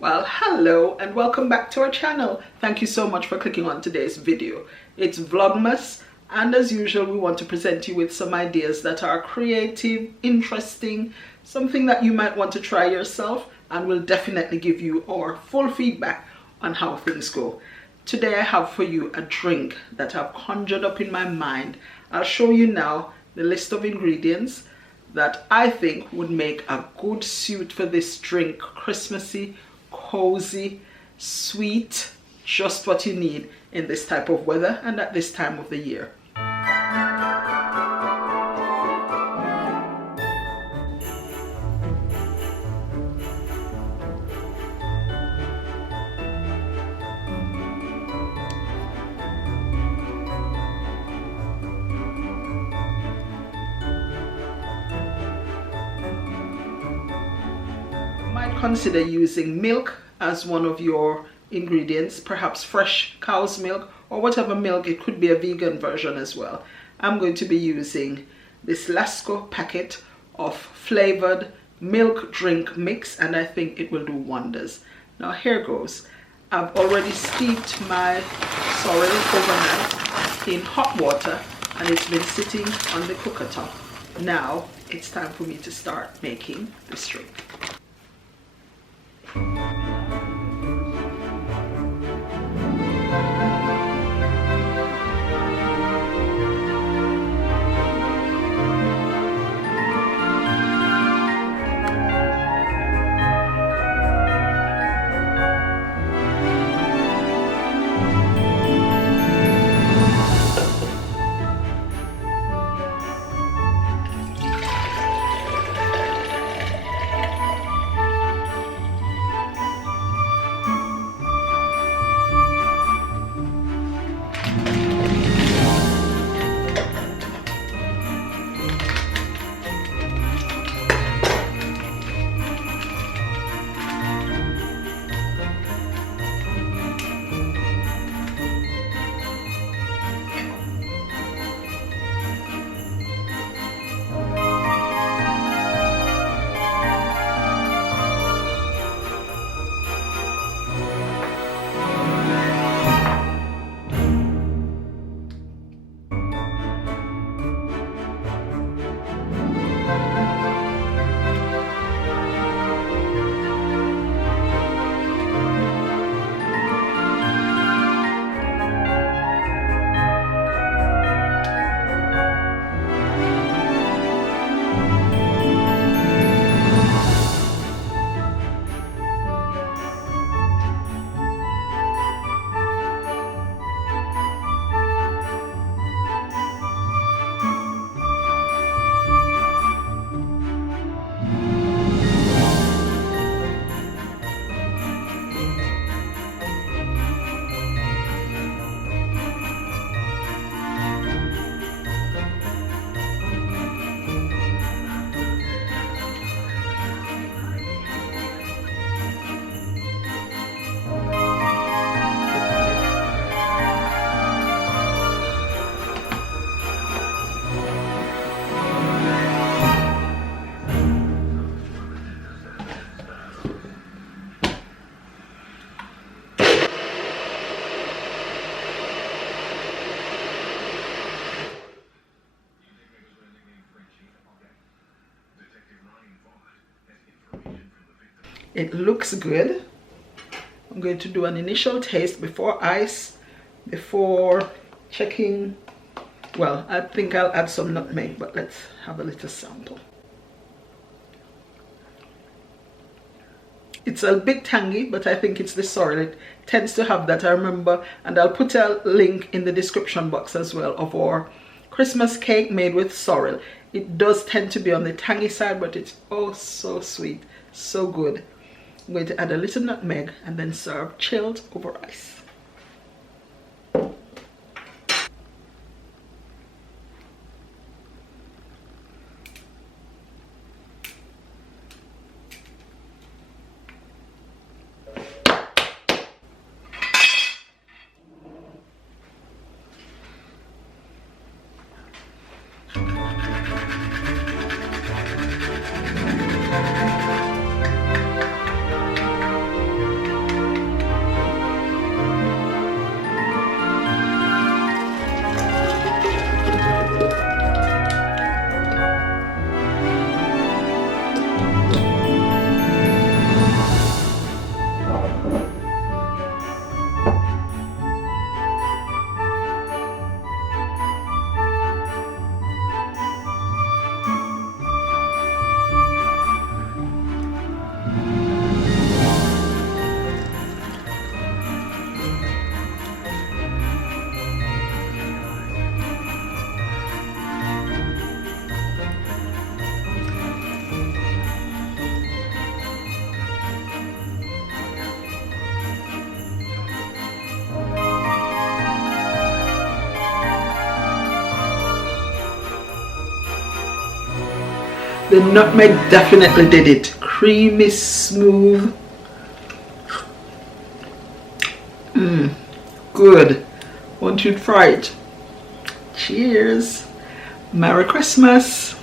Well, hello and welcome back to our channel. Thank you so much for clicking on today's video. It's Vlogmas, and as usual we want to present you with some ideas that are creative, interesting, something that you might want to try yourself, and we'll definitely give you our full feedback on how things go. Today I have for you a drink that I've conjured up in my mind. I'll show you now the list of ingredients that I think would make a good suit for this drink. Christmassy, cozy, sweet, just what you need in this type of weather and at this time of the year. Consider using milk as one of your ingredients, perhaps fresh cow's milk or whatever milk. It could be a vegan version as well. I'm going to be using this Lasco packet of flavored milk drink mix, and I think it will do wonders. Now here goes. I've already steeped my sorrel overnight in hot water and it's been sitting on the cooker top. Now it's time for me to start making this drink. It looks good. I'm going to do an initial taste before ice, before checking. Well, I think I'll add some nutmeg, but let's have a little sample. It's a bit tangy, but I think it's the sorrel. It tends to have that, I remember, and I'll put a link in the description box as well of our Christmas cake made with sorrel. It does tend to be on the tangy side, but it's oh so sweet, so good. I'm going to add a little nutmeg and then serve chilled over ice. The nutmeg definitely did it. Creamy, smooth. Good. Want you to try it? Cheers. Merry Christmas.